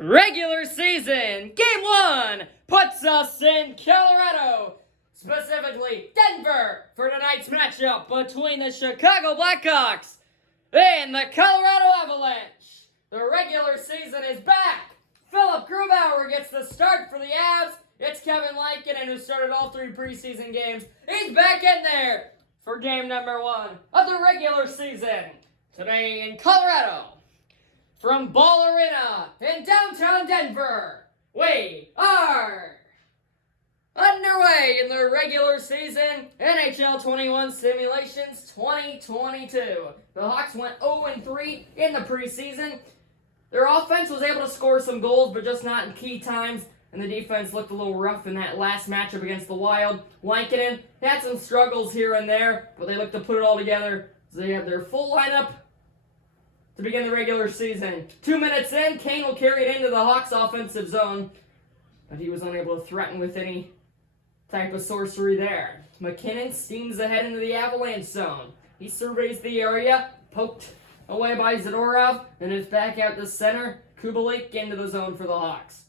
Regular season, Game 1 puts us in Colorado, specifically Denver, for tonight's matchup between the Chicago Blackhawks and the Colorado Avalanche. The regular season is back. Philip Grubauer gets the start for the Avs. It's Kevin Lankinen, who started all 3 preseason games. He's back in there for game number 1 of the regular season. Today in Colorado, from Ball Arena in downtown Denver, we are underway in the regular season NHL 21 Simulations 2022. The Hawks went 0-3 in the preseason. Their offense was able to score some goals, but just not in key times, and the defense looked a little rough in that last matchup against the Wild. Lankinen had some struggles here and there, but they looked to put it all together. So they have their full lineup to begin the regular season. 2 minutes in, Kane will carry it into the Hawks' offensive zone, but he was unable to threaten with any type of sorcery there. McKinnon steams ahead into the Avalanche zone. He surveys the area, poked away by Zadorov, and is back out the center. Kubalik into the zone for the Hawks.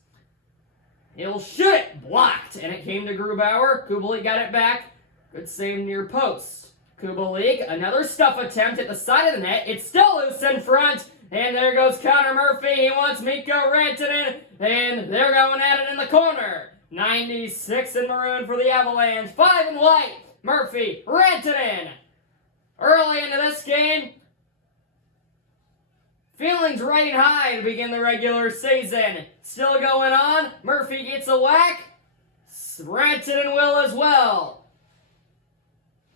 He'll shoot it, blocked, and it came to Grubauer. Kubalik got it back. Good save near post. Kubalik, another stuff attempt at the side of the net. It's still loose in front. And there goes Connor Murphy. He wants Mikko Rantanen. And they're going at it in the corner. 96 in maroon for the Avalanche. 5 in white. Murphy, Rantanen. Early into this game, feelings riding high to begin the regular season. Still going on. Murphy gets a whack. Rantanen will as well.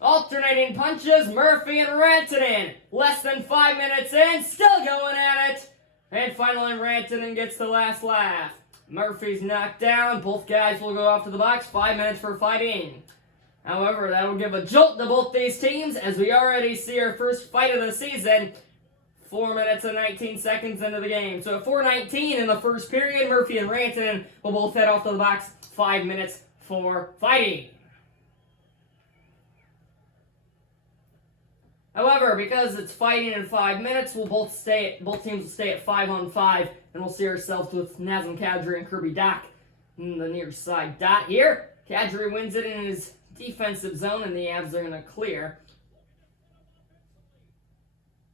Alternating punches, Murphy and Rantanen. Less than 5 minutes in, still going at it. And finally, Rantanen gets the last laugh. Murphy's knocked down. Both guys will go off to the box. 5 minutes for fighting. However, that will give a jolt to both these teams, as we already see our first fight of the season 4 minutes and 19 seconds into the game. So at 4:19 in the first period, Murphy and Rantanen will both head off to the box. 5 minutes for fighting. However, because it's fighting in 5 minutes, both teams will stay at 5-on-5, and we'll see ourselves with Nazem Kadri and Kirby Dach in the near side dot here. Kadri wins it in his defensive zone, and the Avs are going to clear.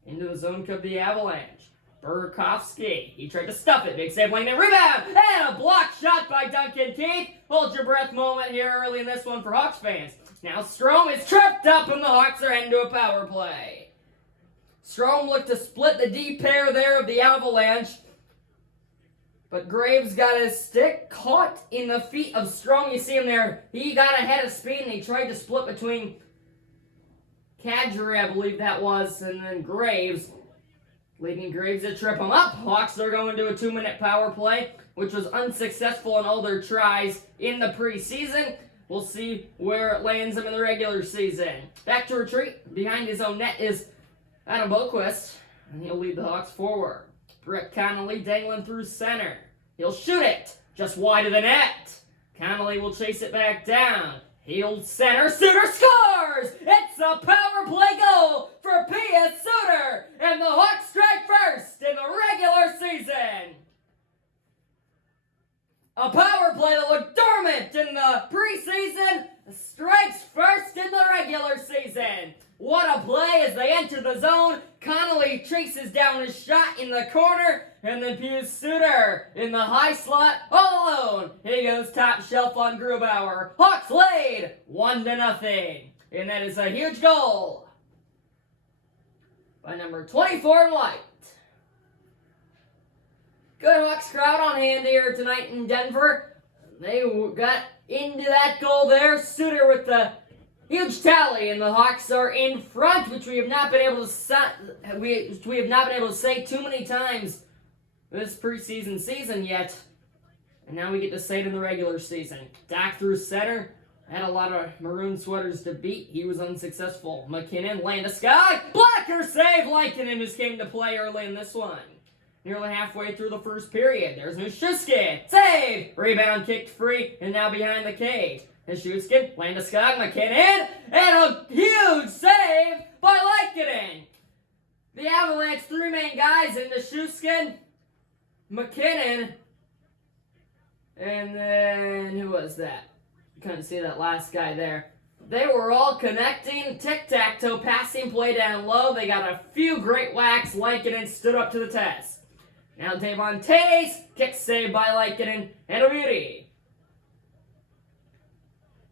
Into the zone comes the Avalanche. Burakovsky, he tried to stuff it. Big save, Langdon, rebound, and a block shot by Duncan Keith. Hold your breath moment here early in this one for Hawks fans. Now Strome is tripped up, and the Hawks are heading to a power play. Strome looked to split the D pair there of the Avalanche, but Graves got his stick caught in the feet of Strome. You see him there. He got ahead of speed, and he tried to split between Kadri, I believe that was, and then Graves, leading Graves to trip him up. Hawks are going to a 2-minute power play, which was unsuccessful in all their tries in the preseason. We'll see where it lands him in the regular season. Back to retreat. Behind his own net is Adam Boqvist, and he'll lead the Hawks forward. Brett Connolly dangling through center. He'll shoot it just wide of the net. Connolly will chase it back down. He'll center. Suter scores! It's a power play goal for P.S. Suter, and the Hawks strike first in the regular season. A power play that looked dormant in the preseason strikes first in the regular season. What a play as they enter the zone. Connolly chases down his shot in the corner, and then Pius Suter in the high slot all alone. He goes top shelf on Grubauer. Hawks lead 1-0, and that is a huge goal by number 24 in white. Good Hawks crowd on hand here tonight in Denver. They got into that goal there. Suter with the huge tally, and the Hawks are in front, which we have not been able to say too many times this preseason season yet. And now we get to say it in the regular season. Dach through center. Had a lot of maroon sweaters to beat. He was unsuccessful. McKinnon, Landeskog, blocker save. Lankinen just came to play early in this one. Nearly halfway through the first period. There's Nichushkin. Save! Rebound kicked free, and now behind the cage. Nichushkin, Landeskog, McKinnon, and a huge save by Lankinen. The Avalanche 3 main guys in Nichushkin, McKinnon, And then, who was that? Couldn't see that last guy there. They were all connecting, tic-tac-toe, passing play down low. They got a few great whacks. Lankinen stood up to the test. Now Devon Tays, kick save by Lankinen, and a beauty.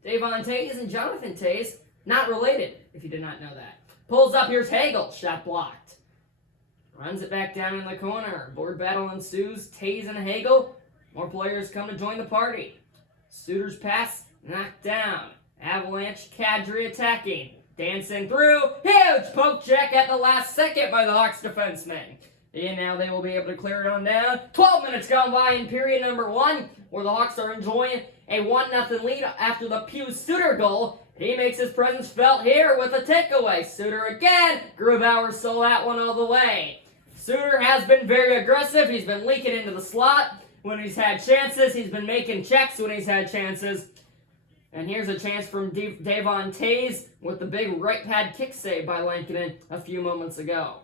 Devon Tays and Jonathan Tays, not related, if you did not know that. Pulls up, here's Hagel, shot blocked. Runs it back down in the corner. Board battle ensues, Tays and Hagel. More players come to join the party. Suter's pass, knocked down. Avalanche Kadri attacking. Dancing through. Huge poke check at the last second by the Hawks defenseman. And now they will be able to clear it on down. 12 minutes gone by in period number 1, where the Hawks are enjoying a 1-0 lead after the Pew Suter goal. He makes his presence felt here with a takeaway. Suter again. Grubauer stole that one all the way. Suter has been very aggressive. He's been leaking into the slot when he's had chances. He's been making checks when he's had chances. And here's a chance from Devon Tays with the big right pad kick save by Lankinen a few moments ago.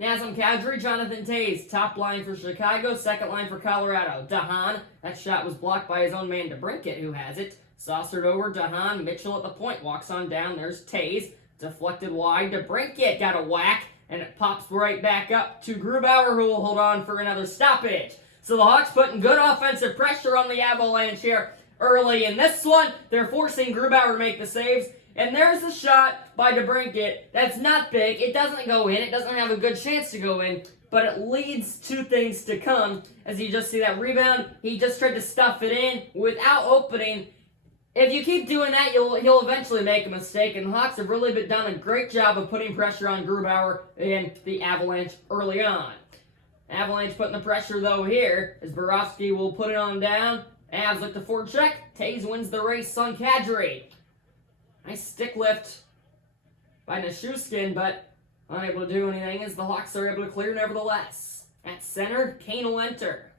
Nazem Kadri, Jonathan Tays, top line for Chicago, second line for Colorado. Dahan, that shot was blocked by his own man DeBrincat, who has it. Saucered over, Dahan, Mitchell at the point, walks on down, there's Tays. Deflected wide, DeBrincat got a whack, and it pops right back up to Grubauer, who will hold on for another stoppage. So the Hawks putting good offensive pressure on the Avalanche here. Early in this one, they're forcing Grubauer to make the saves. And there's a shot by DeBrincat that's not big. It doesn't go in. It doesn't have a good chance to go in. But it leads to things to come. As you just see that rebound, he just tried to stuff it in without opening. If you keep doing that, he'll eventually make a mistake. And the Hawks have really done a great job of putting pressure on Grubauer and the Avalanche early on. Avalanche putting the pressure, though, here, as Borowski will put it on down. Avs look to forecheck. Tays wins the race on Kadri. Nice stick lift by Nichushkin, but unable to do anything as the Hawks are able to clear nevertheless. At center, Kane will enter.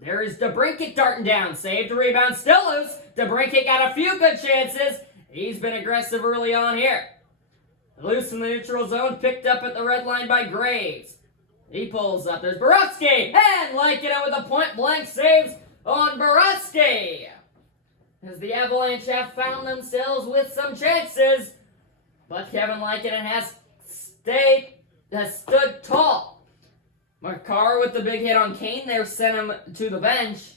There is DeBrincat darting down. Saved a rebound, still loose. DeBrincat got a few good chances. He's been aggressive early on here. Loose in the neutral zone, picked up at the red line by Graves. He pulls up. There's Borowski, and Lankinen with a point-blank saves on Borowski. As the Avalanche have found themselves with some chances, but Kevin Lankinen has stood tall. Makar with the big hit on Kane there sent him to the bench.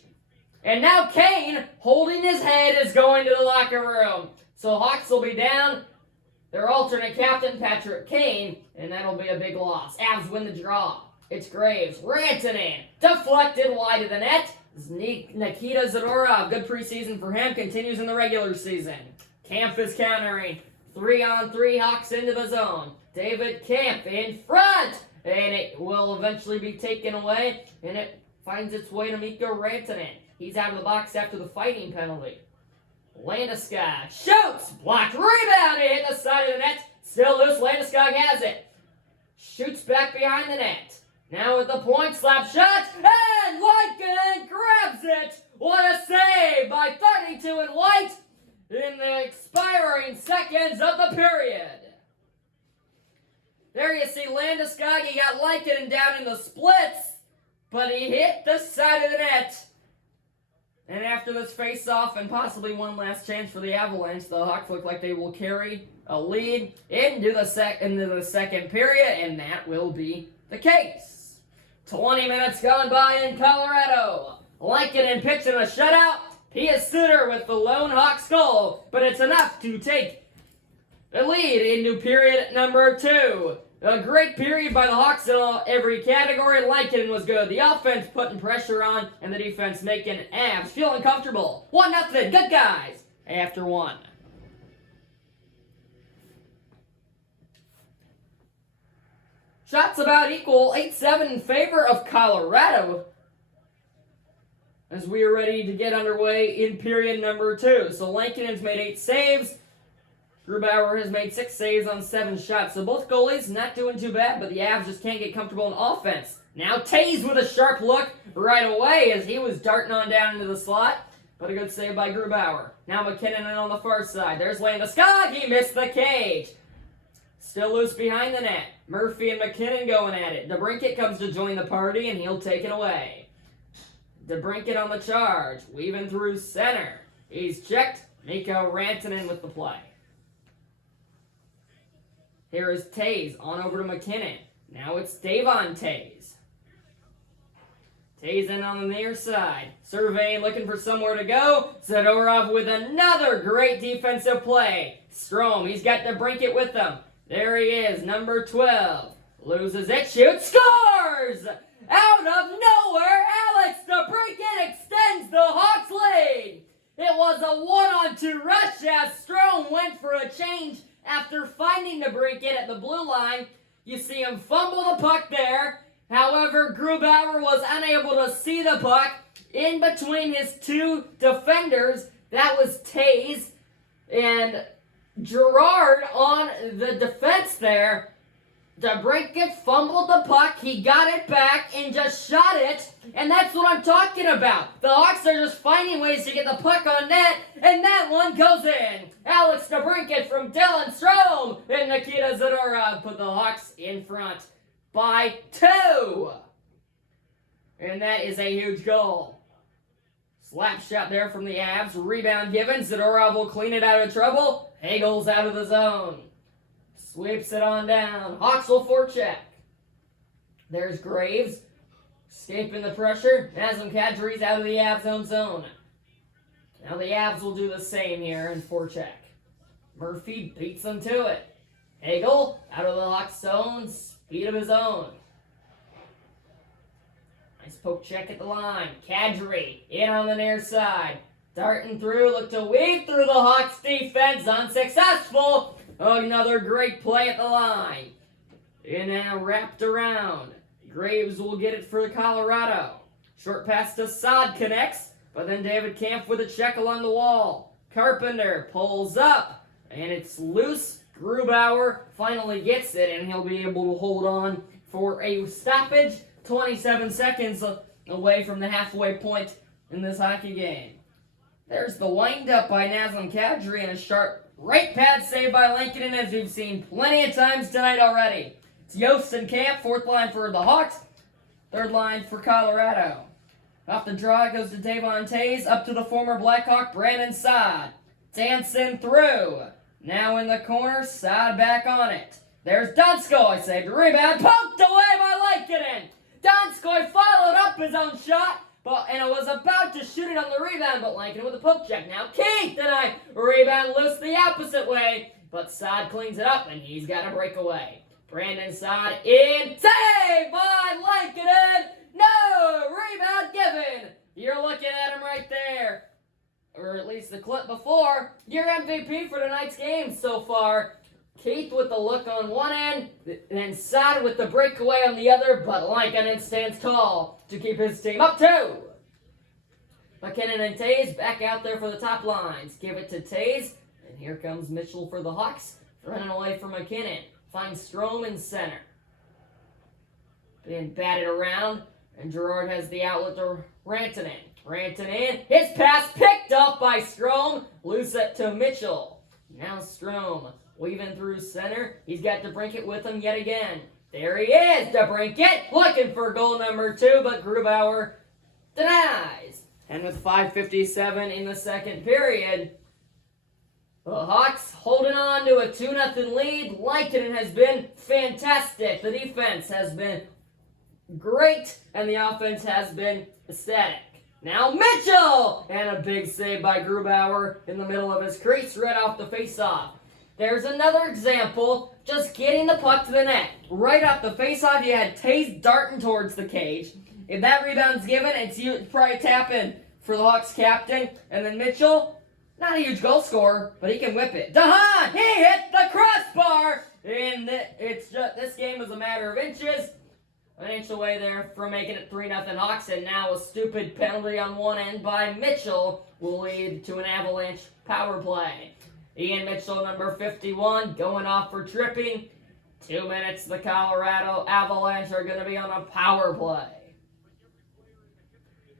And now Kane, holding his head, is going to the locker room. So Hawks will be down their alternate captain, Patrick Kane, and that'll be a big loss. Avs win the draw. It's Graves, Rantanen, deflected wide of the net. Nikita Zadorov, good preseason for him, continues in the regular season. Kampf is countering. 3-on-3 Hawks into the zone. David Kampf in front! And it will eventually be taken away, and it finds its way to Mikko Rantanen. He's out of the box after the fighting penalty. Landeskog shoots! Blocked rebound! It hit the side of the net. Still loose, Landeskog has it. Shoots back behind the net. Now with the point, slap shot, and Lankinen grabs it! What a save by 32 in white in the expiring seconds of the period. There you see Landeskog, he got Lankinen down in the splits, but he hit the side of the net. And after this face-off and possibly one last chance for the Avalanche, the Hawks look like they will carry a lead into the second period, and that will be the case. 20 minutes gone by in Colorado. Lankinen pitching a shutout. P.S. Suter with the lone Hawks goal, but it's enough to take the lead into period number 2. A great period by the Hawks in every category. Lankinen was good. The offense putting pressure on, and the defense making Avs feeling comfortable. 1-0. Good guys. After 1. Shots about equal, 8-7 in favor of Colorado, as we are ready to get underway in period number 2. So Lankinen's made 8 saves. Grubauer has made 6 saves on 7 shots. So both goalies not doing too bad, but the Avs just can't get comfortable in offense. Now Tays with a sharp look right away as he was darting on down into the slot. But a good save by Grubauer. Now McKinnon on the far side. There's Landeskog. He missed the cage. Still loose behind the net. Murphy and McKinnon going at it. DeBrincat comes to join the party, and he'll take it away. DeBrincat on the charge, weaving through center. He's checked. Mikko Rantanen with the play. Here is Taves on over to McKinnon. Now it's Devon Taves. Taves in on the near side. Surveying, looking for somewhere to go. Zadorov with another great defensive play. Strome, he's got DeBrincat with him. There he is, number 12. Loses it, shoots, scores! Out of nowhere, Alex DeBrincat extends the Hawks lead. It was a 1-on-2 rush as Strome went for a change after finding DeBrincat at the blue line. You see him fumble the puck there. However, Grubauer was unable to see the puck in between his two defenders. That was Taves and Gerard on the defense there. DeBrincat fumbled the puck, he got it back and just shot it, and that's what I'm talking about. The Hawks are just finding ways to get the puck on net, and that one goes in. Alex DeBrincat from Dylan Strome and Nikita Zadorov put the Hawks in front by 2. And that is a huge goal. Slap shot there from the Avs, rebound given, Zadorov will clean it out of trouble, Hagel's out of the zone. Sweeps it on down. Hawks will forecheck. There's Graves. Escaping the pressure. Nazem Kadri's out of the Avs' own zone. Now the Avs will do the same here and forecheck. Murphy beats them to it. Hagel out of the Hawks' zone. Speed of his own. Nice poke check at the line. Kadri in on the near side. Darting through. Look to weave through the Hawks' defense. Unsuccessful. Another great play at the line. And now wrapped around. Graves will get it for Colorado. Short pass to Saad connects, but then David Kampf with a check along the wall. Carpenter pulls up, and it's loose. Grubauer finally gets it, and he'll be able to hold on for a stoppage. 27 seconds away from the halfway point in this hockey game. There's the windup by Nazem Kadri and a sharp right pad save by Lankinen, as we've seen plenty of times tonight already. It's Yost and Camp, fourth line for the Hawks, third line for Colorado. Off the draw, it goes to Devon Taves, up to the former Blackhawk, Brandon Saad. Dancing through. Now in the corner, Saad back on it. There's Donskoy, saved a rebound, poked away by Lankinen. Donskoy followed up his own shot, and it was about to shoot it on the rebound, but Lankinen with a poke check. Now Keith tonight, rebound loose the opposite way, but Saad cleans it up, and he's got a breakaway. Brandon Saad in, save by Lankinen. No, rebound given. You're looking at him right there, or at least the clip before. Your MVP for tonight's game so far. Keith with the look on one end, and Saad with the breakaway on the other, but Lankinen stands tall to keep his team up 2. McKinnon and Taves back out there for the top lines. Give it to Taves, and here comes Mitchell for the Hawks, running away from McKinnon. Finds Strome in center. Being batted around, and Gerard has the outlet to Rantanen. Rantanen, his pass picked up by Strome, loose it to Mitchell. Now Strome. Weaving through center. He's got DeBrincat with him yet again. There he is, DeBrincat, looking for goal number 2, but Grubauer denies. And with 5:57 in the second period, the Hawks holding on to a 2-0 lead. Lankinen has been fantastic. The defense has been great, and the offense has been ecstatic. Now Mitchell! And a big save by Grubauer in the middle of his crease right off the faceoff. There's another example, just getting the puck to the net. Right off the faceoff, you had Taves darting towards the cage. If that rebound's given, it's probably tapping for the Hawks captain. And then Mitchell, not a huge goal scorer, but he can whip it. DeHaan, he hit the crossbar! And this game was a matter of inches. An inch away there from making it 3-0 Hawks, and now a stupid penalty on one end by Mitchell will lead to an Avalanche power play. Ian Mitchell, number 51, going off for tripping. 2 minutes, the Colorado Avalanche are going to be on a power play.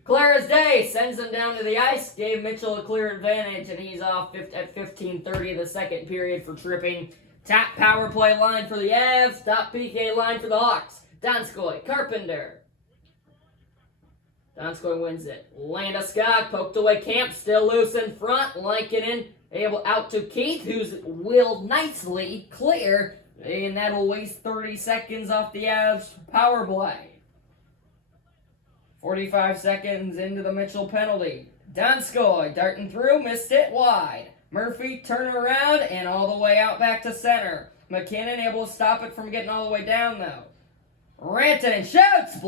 Clear as day, sends him down to the ice, gave Mitchell a clear advantage, and he's off at 15:30 of the second period for tripping. Top power play line for the Avs, top PK line for the Hawks. Donskoy, Carpenter. Donskoy wins it. Landeskog poked away. Camp still loose in front. Lankinen able out to Keith, who's willed nicely clear. And that'll waste 30 seconds off the Avs power play. 45 seconds into the Mitchell penalty. Donskoy darting through, missed it wide. Murphy turn around and all the way out back to center. McKinnon able to stop it from getting all the way down though. Rantanen shoots!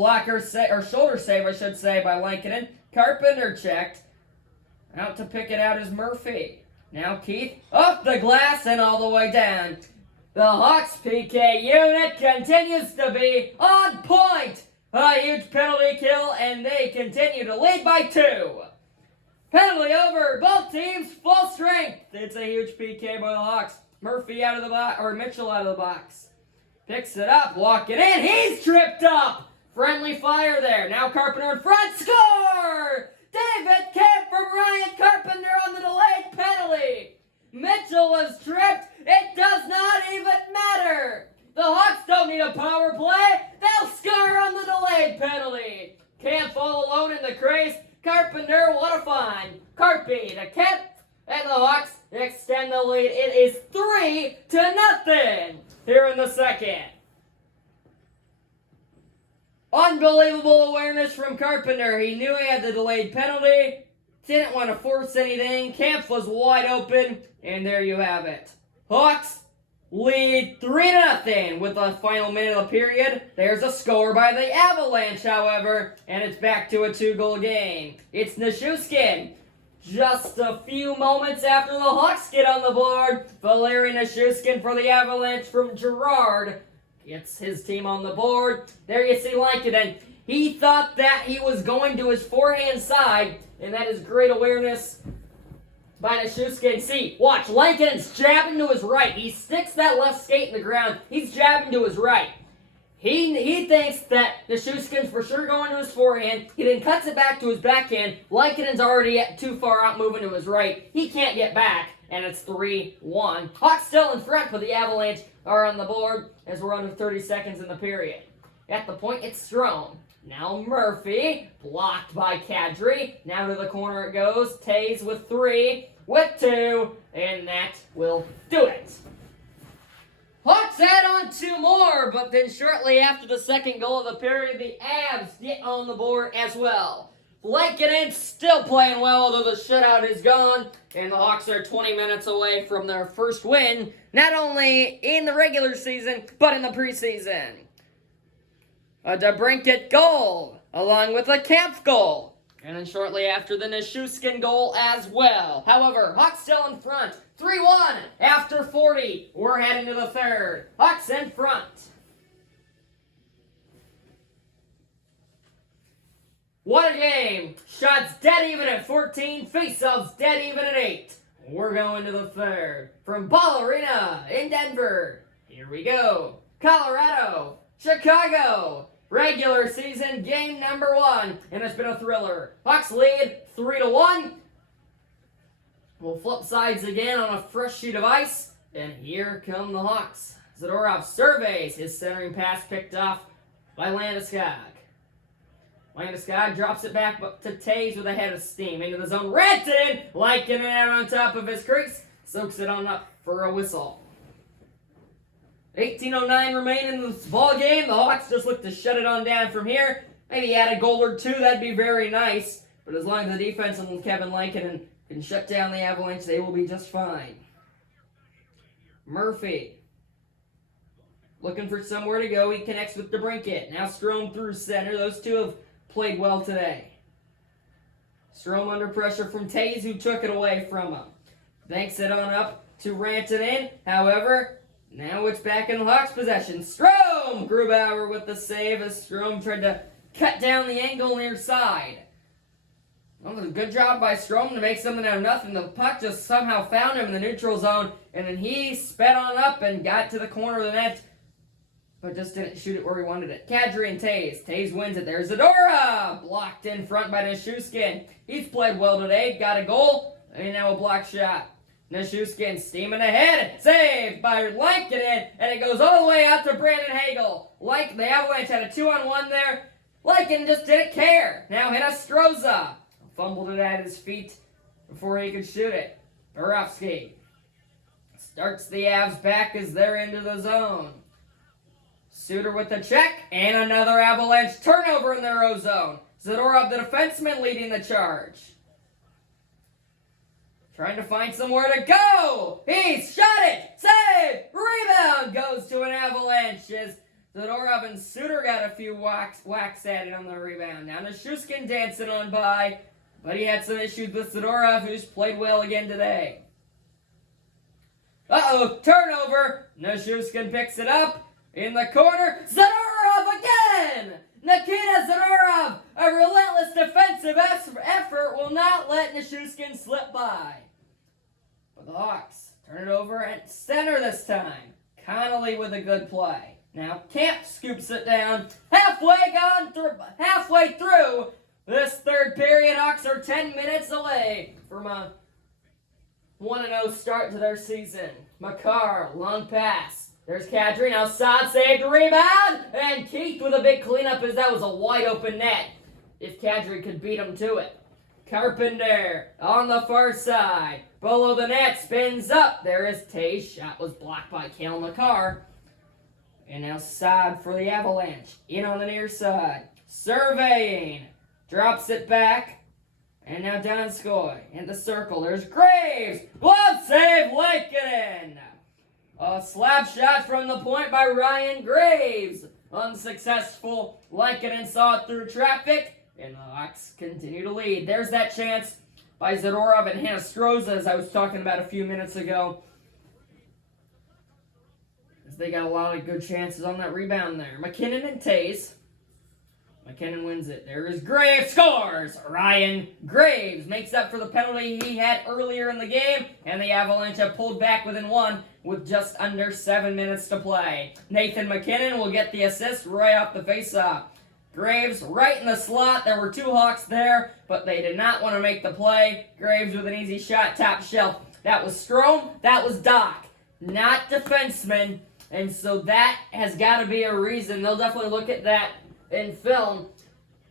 Shoulder save, I should say, by Lankinen. Carpenter checked. Out to pick it out is Murphy. Now Keith off the glass and all the way down. The Hawks PK unit continues to be on point. A huge penalty kill, and they continue to lead by 2. Penalty over, both teams full strength. It's a huge PK by the Hawks. Murphy out of the box, or Mitchell out of the box. Picks it up, walking in, he's tripped up. Friendly fire there. Now Carpenter in front, score! David Kemp from Ryan Carpenter on the delayed penalty. Mitchell was tripped. It does not even matter. The Hawks don't need a power play. They'll score on the delayed penalty. Kemp all alone in the crease. Carpenter, what a find. Carpy to Kemp, and the Hawks extend the lead. It is 3-0 here in the second. Unbelievable awareness from Carpenter. He knew he had the delayed penalty. Didn't want to force anything. Kemp was wide open, and there you have it. Hawks lead 3-0 with the final minute of the period. There's a score by the Avalanche, however, and it's back to a 2-goal game. It's Nichushkin. Just a few moments after the Hawks get on the board, Valeri Nichushkin for the Avalanche from Girard gets his team on the board. There you see Lankinen. He thought that he was going to his forehand side, and that is great awareness by Nichushkin. See, watch, Lankinen's jabbing to his right. He sticks that left skate in the ground. He's jabbing to his right. He thinks that Nichushkin's for sure going to his forehand. He then cuts it back to his backhand. Lankinen's already too far out moving to his right. He can't get back, and it's 3-1. Hawks still in front, but the Avalanche are on the board as we're under 30 seconds in the period. At the point, it's Strome. Now Murphy, blocked by Kadri. Now to the corner it goes. Tays with 3, with 2, and that will do it. Hawks add on 2 more, but then shortly after the second goal of the period, the Avs get on the board as well. Lankinen still playing well, although the shutout is gone, and the Hawks are 20 minutes away from their first win, not only in the regular season, but in the preseason. A DeBrincat goal, along with a Kemp goal, and then shortly after the Nichushkin goal as well. However, Hawks still in front, 3-1 after 40. We're heading to the third. Hawks in front. What a game. Shots dead even at 14. Face-offs dead even at 8. We're going to the third. From Ball Arena in Denver. Here we go. Colorado. Chicago. Regular season game number 1. And it's been a thriller. Hawks lead 3-1. We'll flip sides again on a fresh sheet of ice. And here come the Hawks. Zadorov surveys his centering pass picked off by Landeskog. Landeskog drops it back to Tays with a head of steam. Into the zone. Rantanen! Lankinen out on top of his crease. Soaks it on up for a whistle. 18:09 remaining in this ball game. The Hawks just look to shut it on down from here. Maybe add a goal or 2. That'd be very nice. But as long as the defense and Kevin Lankinen can shut down the Avalanche, they will be just fine. Murphy. Looking for somewhere to go. He connects with DeBrincat. Now Strome through center. Those two have played well today. Strome under pressure from Tays, who took it away from him. Banks it on up to Rantanen. However, now it's back in the Hawks' possession. Strome! Grubauer with the save as Strome tried to cut down the angle near side. Well, it was a good job by Strome to make something out of nothing. The puck just somehow found him in the neutral zone, and then he sped on up and got to the corner of the net, but just didn't shoot it where he wanted it. Kadri and Tays. Tays wins it. There's Zadorov! Blocked in front by Nichushkin. He's played well today. Got a goal, and now a block shot. Nichushkin steaming ahead. Saved by Lankinen, and it goes all the way out to Brandon Hagel. Like the Avalanche had a 2-on-1 there. Lycan just didn't care. Now hit Astroza. Fumbled it at his feet before he could shoot it. Borowski starts the Avs back as they're into the zone. Suter with the check, and another Avalanche turnover in their O-zone. Zadorov, the defenseman, leading the charge. Trying to find somewhere to go. He's shot it. Save. Rebound goes to an Avalanche as Zadorov and Suter got a few whacks at it on the rebound. Now Nichushkin dancing on by, but he had some issues with Zadorov, who's played well again today. Uh-oh, turnover. Nichushkin picks it up in the corner. Zadorov again. Nikita Zadorov, a relentless defensive effort, will not let Nichushkin slip by. But the Hawks turn it over at center this time. Connolly with a good play. Now Camp scoops it down. Halfway through this third period, Hawks are 10 minutes away from a 1-0 start to their season. Makar, long pass. There's Kadri, now Saad saved a rebound, and Keith with a big cleanup as that was a wide open net. If Kadri could beat him to it. Carpenter on the far side. Below the net, spins up. There is Tays. Shot was blocked by Cale Makar. And now Saad for the Avalanche. In on the near side. Surveying. Drops it back. And now Donskoy in the circle. There's Graves. Glove save, Lankinen. A slap shot from the point by Ryan Graves. Unsuccessful. Lankinen saw it through traffic. And the Hawks continue to lead. There's that chance by Zadorov and Hastroza, as I was talking about a few minutes ago. As they got a lot of good chances on that rebound there. McKinnon and Tays. McKinnon wins it. There is Graves, scores! Ryan Graves makes up for the penalty he had earlier in the game, and the Avalanche have pulled back within one with just under 7 minutes to play. Nathan McKinnon will get the assist right off the faceoff. Graves right in the slot. There were two Hawks there, but they did not want to make the play. Graves with an easy shot, top shelf. That was Strome, that was Doc, not defenseman, and so that has got to be a reason. They'll definitely look at that in film,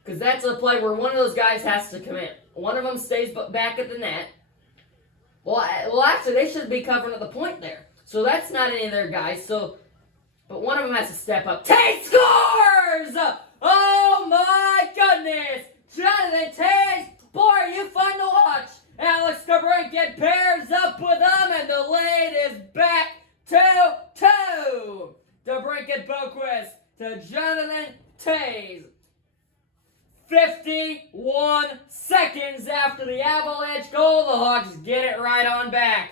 because that's a play where one of those guys has to commit. One of them stays back at the net. Well, actually, they should be covering at the point there. So that's not any of their guys. But one of them has to step up. Tays scores! Oh my goodness! Jonathan Tays, boy, are you fun to watch. Alex DeBrincat pairs up with him, and the lead is back to 2. DeBrincat Boquist to Jonathan Tays. 51 seconds after the Avalanche goal, the Hawks get it right on back.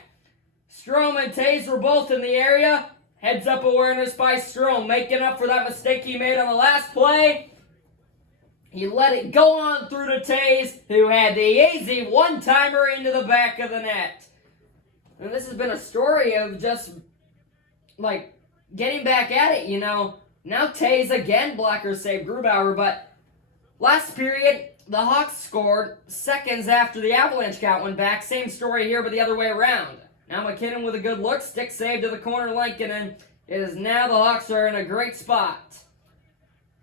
Strome and Tays were both in the area. Heads up awareness by Strome, making up for that mistake he made on the last play. He let it go on through to Tays, who had the easy one-timer into the back of the net. And this has been a story of just, getting back at it, you know. Now Tays again blocker saved Grubauer, but last period, the Hawks scored seconds after the Avalanche got one back. Same story here, but the other way around. Now McKinnon with a good look, stick save to the corner, Lankinen is now the Hawks are in a great spot.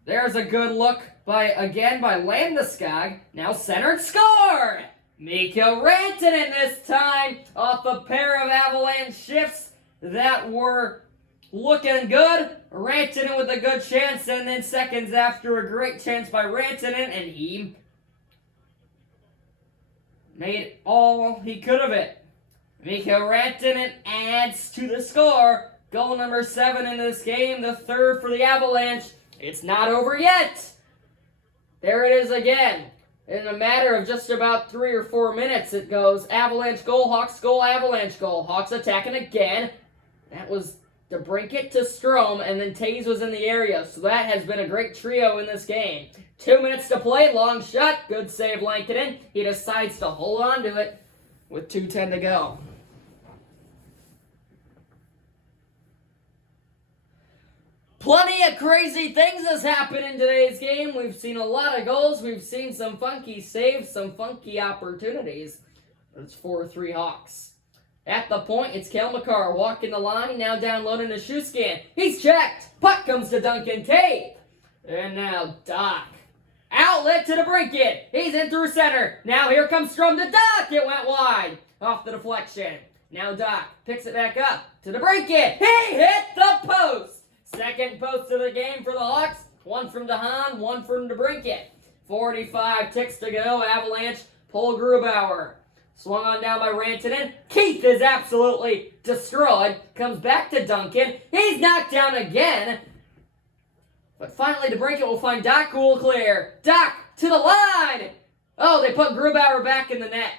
There's a good look by Landeskog. Now centered, score! Mikko Rantanen this time off a pair of Avalanche shifts that were looking good. Rantanen with a good chance, and then seconds after a great chance by Rantanen, and he made all he could of it. Mikko Rantanen adds to the score. Goal number 7 in this game, the third for the Avalanche. It's not over yet. There it is again. In a matter of just about 3 or 4 minutes, it goes Avalanche goal, Hawks goal, Avalanche goal. Hawks attacking again. That was DeBrincat to Strome, and then Tays was in the area. So that has been a great trio in this game. 2 minutes to play, long shot, good save Lankinen. He decides to hold on to it with 2:10 to go. Plenty of crazy things has happened in today's game. We've seen a lot of goals. We've seen some funky saves, some funky opportunities. It's 4-3 Hawks. At the point, it's Cale Makar walking the line, now downloading to Nichushkin. He's checked. Puck comes to Duncan Tate. And now Doc Outlet to DeBrincat. He's in through center. Now here comes Strom to Doc. It went wide. Off the deflection. Now Doc picks it back up to DeBrincat. He hit the post. Second post of the game for the Hawks. One from DeHaan, one from DeBrincat. 45 ticks to go. Avalanche pull Grubauer. Swung on down by Rantanen. Keith is absolutely destroyed. Comes back to Duncan. He's knocked down again. But finally, DeBrincat will find Doc, who will clear. Doc to the line. Oh, they put Grubauer back in the net.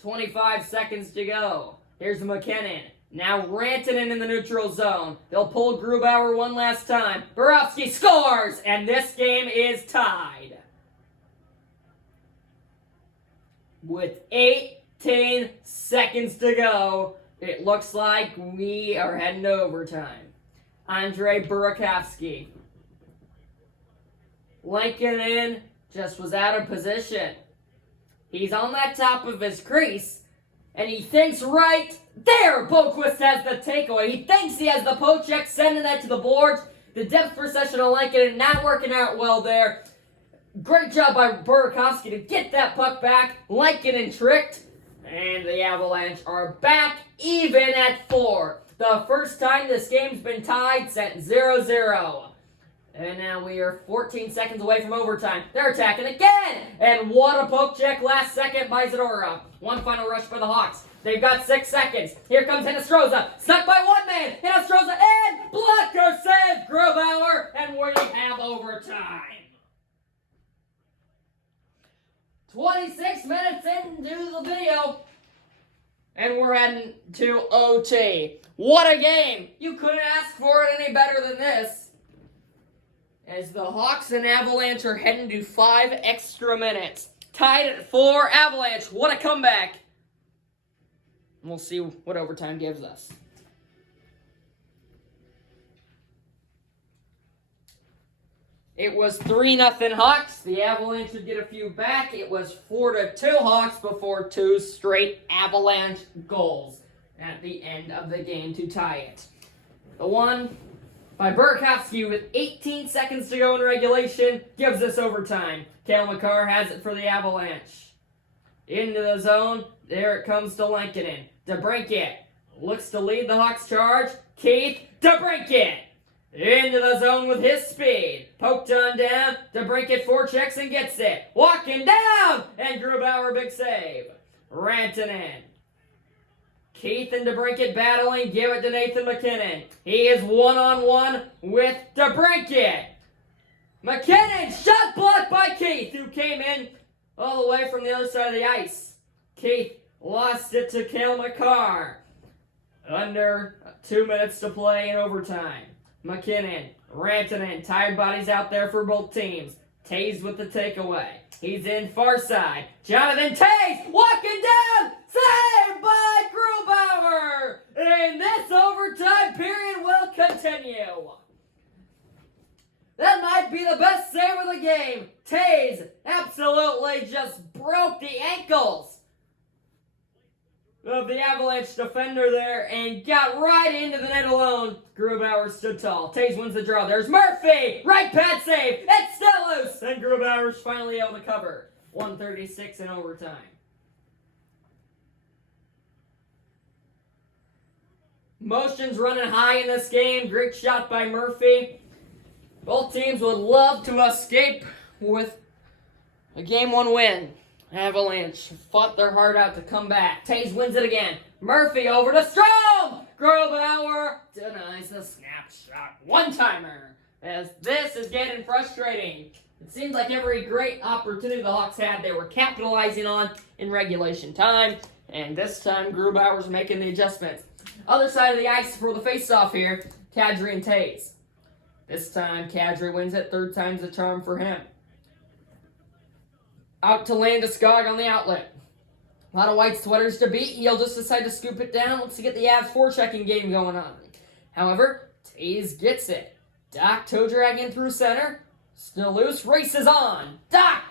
25 seconds to go. Here's McKinnon. Now Rantanen in the neutral zone. They'll pull Grubauer one last time. Borowski scores, and this game is tied. With 18 seconds to go, it looks like we are heading to overtime. Andre Burakovsky. Lankinen just was out of position. He's on that top of his crease, and he thinks right there Boquist has the takeaway. He thinks he has the poke check, sending that to the boards. The depth perception of Lankinen not working out well there. Great job by Burakovsky to get that puck back. Lankinen tricked, and the Avalanche are back even at 4. The first time this game's been tied, set 0-0. And now we are 14 seconds away from overtime. They're attacking again! And what a poke check last second by Zadorov. One final rush for the Hawks. They've got 6 seconds. Here comes Hinostroza. Stuck by one man. Hinostroza and blocker save Grubauer. And we have overtime. 26 minutes into the video. And we're heading to OT. What a game! You couldn't ask for it any better than this. As the Hawks and Avalanche are heading to 5 extra minutes. Tied at 4, Avalanche, what a comeback. We'll see what overtime gives us. It was 3-0 Hawks. The Avalanche would get a few back. It was 4-2 Hawks before 2 straight Avalanche goals at the end of the game to tie it. The one by Burakovsky with 18 seconds to go in regulation gives us overtime. Cale Makar has it for the Avalanche. Into the zone. There it comes to Lankinen. DeBrincat looks to lead the Hawks charge. Keith DeBrincat into the zone with his speed. Poked on down. DeBrincat forechecks and gets it. Walking down. And Grubauer, big save. Rantanen. Keith and DeBrincat battling. Give it to Nathan McKinnon. He is one-on-one with DeBrincat. McKinnon, shot blocked by Keith, who came in all the way from the other side of the ice. Keith lost it to Cale Makar. Under 2 minutes to play in overtime. McKinnon, Rantanen, tired bodies out there for both teams. Taves with the takeaway. He's in far side. Jonathan Taves walking down. Saved by Grubauer. And this overtime period will continue. That might be the best save of the game. Taves absolutely just broke the ankles of the Avalanche defender there and got right into the net alone. Grubauer stood tall. Taves wins the draw. There's Murphy. Right pad save. It's still loose. And Grubauer's finally able to cover. 1:36 in overtime. Motions running high in this game. Great shot by Murphy. Both teams would love to escape with a Game 1 win. Avalanche fought their heart out to come back. Taves wins it again. Murphy over to Strom. Grubauer denies the snapshot one-timer. As this is getting frustrating. It seems like every great opportunity the Hawks had, they were capitalizing on in regulation time. And this time, Grubauer's making the adjustments. Other side of the ice for the face-off here, Kadri and Taves. This time, Kadri wins it. Third time's the charm for him. Out to Landeskog on the outlet. A lot of white sweaters to beat. He'll just decide to scoop it down. Looks to get the Avs forechecking game going on. However, Taves gets it. Doc toe dragging through center. Still loose. Races on. Doc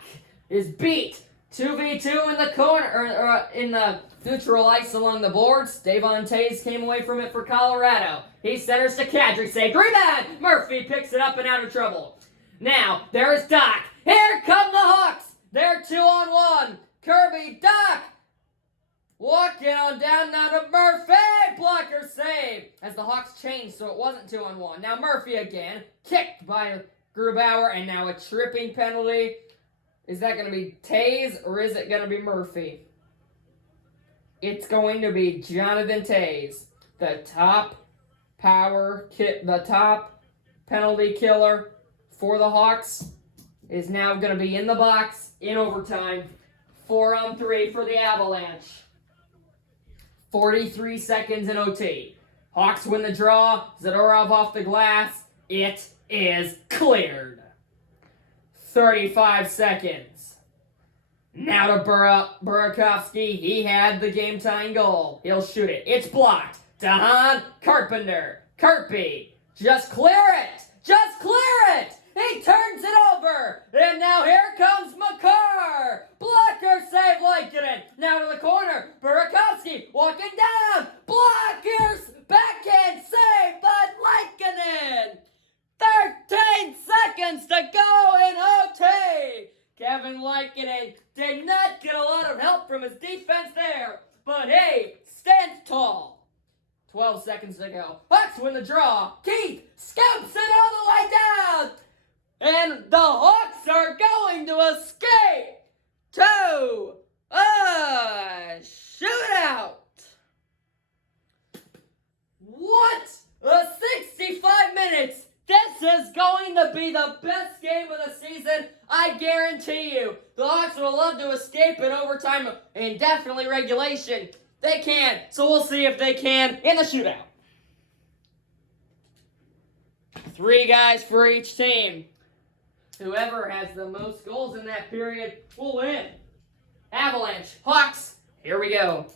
is beat. 2v2 in the corner, in the neutral ice along the boards. Devon Taves came away from it for Colorado. He centers to Kadri. Saved. Rebound. Murphy picks it up and out of trouble. Now, there's Doc. Here come the Hawks. They're 2-on-1. Kirby, Doc. Walking on down now to Murphy. Blocker save. As the Hawks changed, so it wasn't 2-on-1. Now Murphy again. Kicked by Grubauer, and now a tripping penalty. Is that going to be Taze, or is it going to be Murphy? It's going to be Jonathan Taze, the top penalty killer for the Hawks, is now going to be in the box in overtime. 4-on-3 for the Avalanche. 43 seconds in OT. Hawks win the draw. Zadorov off the glass. It is cleared. 35 seconds. Now to Burakovsky. He had the game-tying goal. He'll shoot it. It's blocked. Dahan Carpenter. Kirby. Just clear it. Just clear it. He turns it over. And now here comes Makar. Blocker save Lankinen. Now to the corner. Burakovsky walking down. Blockers. Backhand save by Lankinen. 13 seconds to go in OT. Kevin Lankinen did not get a lot of help from his defense there. But hey, stands tall. 12 seconds to go. Hawks win the draw. Keith scoops it all the way down. And the Hawks are going to escape to a shootout. What? 65 minutes. This is going to be the best game of the season, I guarantee you. The Hawks will love to escape in overtime and definitely regulation. They can, so we'll see if they can in the shootout. 3 guys for each team. Whoever has the most goals in that period will win. Avalanche, Hawks, here we go.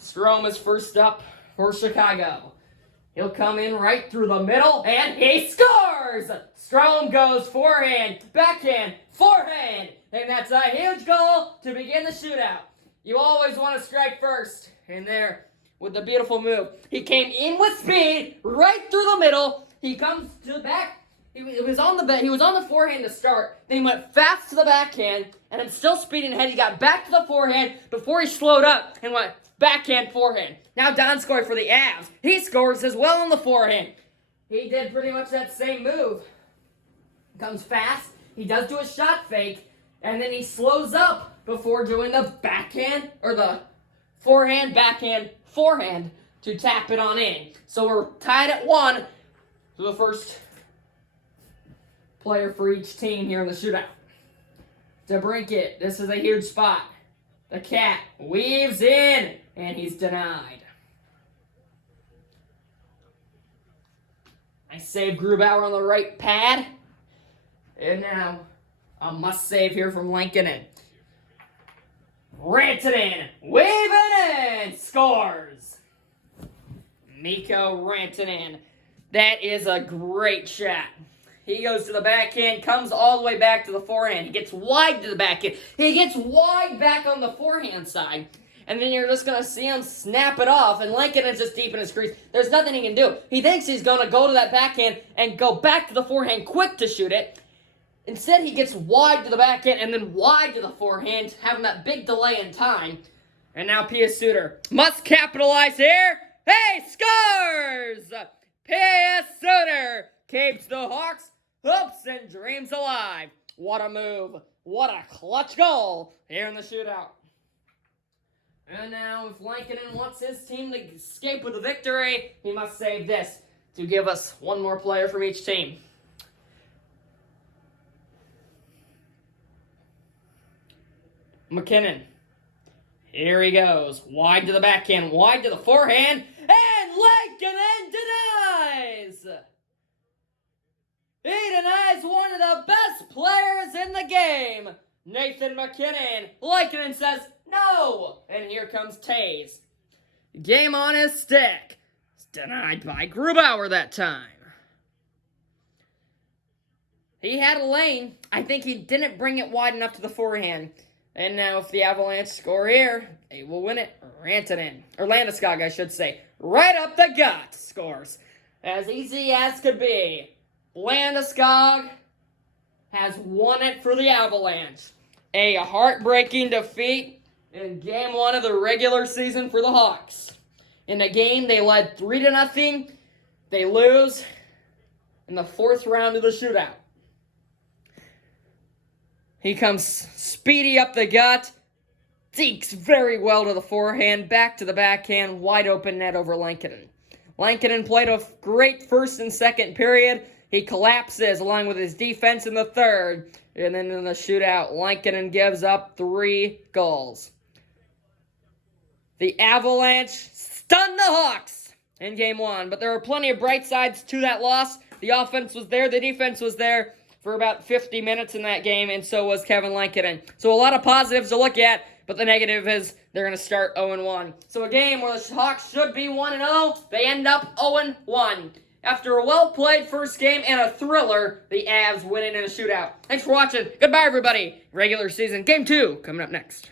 Strome is first up for Chicago. He'll come in right through the middle, and he scores! Strome goes forehand, backhand, forehand, and that's a huge goal to begin the shootout. You always want to strike first, and there, with the beautiful move. He came in with speed, right through the middle. He comes to the back. He was on the forehand to start. Then he went fast to the backhand, and then still speeding ahead. He got back to the forehand before he slowed up and went backhand, forehand. Now Don scored for the Avs. He scores as well on the forehand. He did pretty much that same move. Comes fast. He does do a shot fake, and then he slows up before doing the backhand, or the forehand, backhand, forehand to tap it on in. So we're tied at 1 to the first player for each team here in the shootout. DeBrincat, this is a huge spot. The Cat weaves in, and he's denied. I save Grubauer on the right pad. And now, a must-save here from Lankinen. Rantanen, weaving in, scores. Mikko Rantanen. That is a great shot. He goes to the backhand, comes all the way back to the forehand. He gets wide to the backhand. He gets wide back on the forehand side. And then you're just going to see him snap it off. And Lankinen's just deep in his crease. There's nothing he can do. He thinks he's going to go to that backhand and go back to the forehand quick to shoot it. Instead, he gets wide to the backhand and then wide to the forehand, having that big delay in time. And now Pius Suter must capitalize here. Hey, scores! Pius Suter keeps the Hawks' hopes and dreams alive. What a move. What a clutch goal here in the shootout. And now, if Lankinen wants his team to escape with a victory, he must save this to give us one more player from each team. McKinnon. Here he goes. Wide to the backhand, wide to the forehand, and Lankinen denies! He denies one of the best players in the game, Nathan McKinnon. Lankinen says, no! And here comes Taze. Game on his stick. It's denied by Grubauer that time. He had a lane. I think he didn't bring it wide enough to the forehand. And now if the Avalanche score here, they will win it. Rantanen, or Landeskog, I should say. Right up the gut scores. As easy as could be. Landeskog has won it for the Avalanche. A heartbreaking defeat in Game 1 of the regular season for the Hawks. In a game they led 3-0, they lose in the fourth round of the shootout. He comes speedy up the gut, dekes very well to the forehand, back to the backhand, wide open net over Lankinen. Lankinen played a great first and second period. He collapses along with his defense in the third. And then in the shootout, Lankinen gives up 3 goals. The Avalanche stunned the Hawks in Game 1, but there are plenty of bright sides to that loss. The offense was there, the defense was there for about 50 minutes in that game, and so was Kevin Lankinen. So a lot of positives to look at, but the negative is they're going to start 0-1. So a game where the Hawks should be 1-0, they end up 0-1. After a well-played first game and a thriller, the Avs win it in a shootout. Thanks for watching. Goodbye, everybody. Regular season Game 2 coming up next.